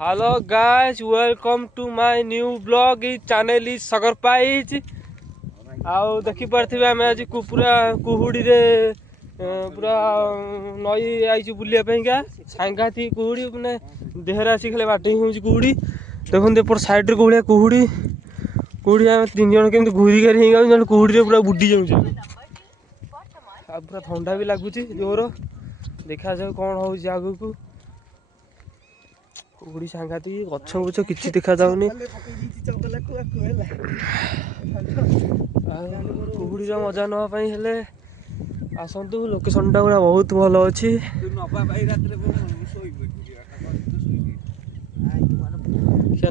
Hello guys, welcome to my new vlog. This channel is Sagar Pais. आउ देखि पारथिबे आमे आज पूरा कुहुडी रे पूरा नई आइछु बुलिया पइका सांगाथी कुहुडी माने देहरा आसी खले बाटे होउछि कुहुडी देखन दे पर साइड रे कोहलिया कुहुडी कुहुडी आमे तीन जण केमति घुरी करी हिंगा जण कुहुडी रे पूरा बुड्डी जाउछि आ पूरा ठंडा भी लागुछि जोर देखा जाऊ कोन होउछि आगु को कुहुडी सांगाथी गछ गुछ किछि देखा जाउनी कुहुडीर मजा नापी हेले आसतु लोकेशन टा पूरा बहुत भल अच्छी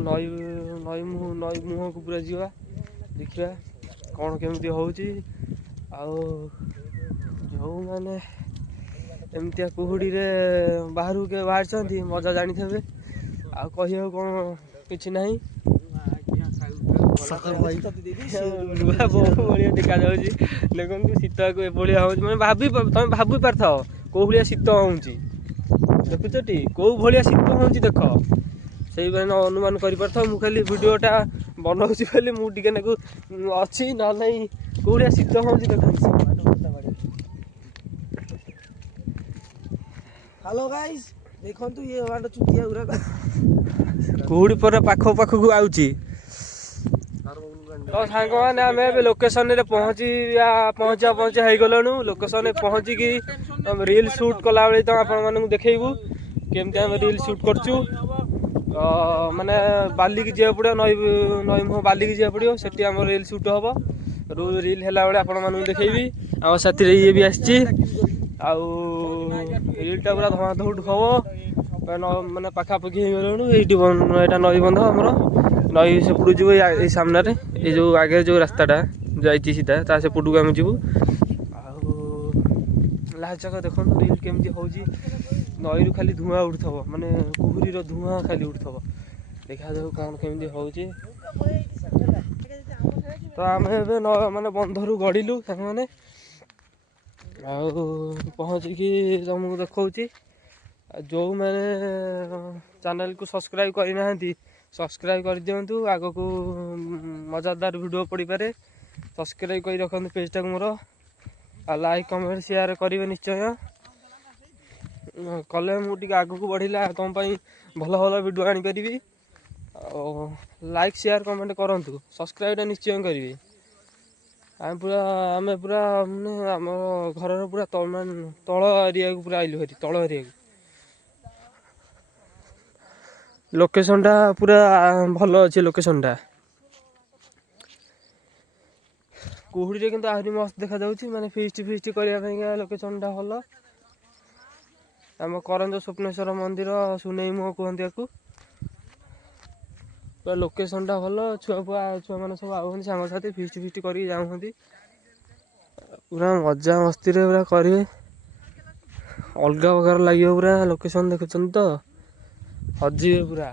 नई नई मुह को पूरा जा देखा कौन केमती हो मैंने एमतिया कुहुडी रे बाहर के बाहर मजा जानी थे आ कह कौन कि ना नुआ बहुत बढ़िया देखा जाऊँगी देखो शीत को एभलिया हो तुम भाभी पार्थ कौ भाया शीत हो देखुच टी कौ भाया शीत हो देख से अनुमान कर खाली भिडटा बनाऊँगी बोली मुझे नाकू अच्छी ना कौ भाया शीत हो देख हेलो गाइस देखंतु ये वाला चुतिया उरा कुहुडी पर पाख पाखक आउची तो सांग मैंने आम लोकेशन रे पहुँचा हो गलु लोकेशन पहुँचिकी रील शूट कला बेले तो आप देखू केमती आम रील शूट करचु माने बाली की जा पड़ो नई नई मुह बाली की जा पड़ो से आम रील शूट हम रील है बेले आपण देखेबी आम साथी ये भी आसी रीलटा पूरा धमाधम हम माने पाखापाखि हो गलु ये नई बंध आमर नई सेपटू जीव ये सामने ये जो आगे जो रास्ताटा जाइए सीधा ता सेपटू आम जीवु लास्ट जगह देख रील केमती हो नई रू खाली धुआं उठुव माने कुहुरी धुआं खाली उठुव देखा जाऊ कौन केमती हो तो आम माने बंधरू गड़िलु मैंने पहुँचिकी तुमको देखा जो मैंने चैनल को सब्सक्राइब करना सब्सक्राइब कर दिंतु आग को मजादार वीडियो पड़ पारे सब्सक्राइब कर रखते पेजटा मोर आ लाइक कमेंट शेयर करेंगे निश्चय कले मुझे आग को बढ़ला तुम भल भल वीडियो आनीपरि लाइक शेयर कमेंट करूँ सब्सक्राइब निश्चय करेंगे आम पूरा माने आम घर पूरा तल एरिया को पूरा आइलु हरी तल एरिया को लोकेशन टा पूरा भल अच्छे लोकेशन टा कुहुडी रे किंतु आहरी मस्त देखा जाउची माने फीस्ट करने लोकेशन टा भल आम करंज स्वप्नेश्वर मंदिर सुनेई मुह कहते या पूरा लोकेशन टा भल छुआ मैंने सब आउन सांग साथी फीस्ट करके जाऊँगी पूरा मजा मस्ती रे पूरा करेंगे अलग प्रकार लगे पूरा लोकेशन देखुं तो हजिए पूरा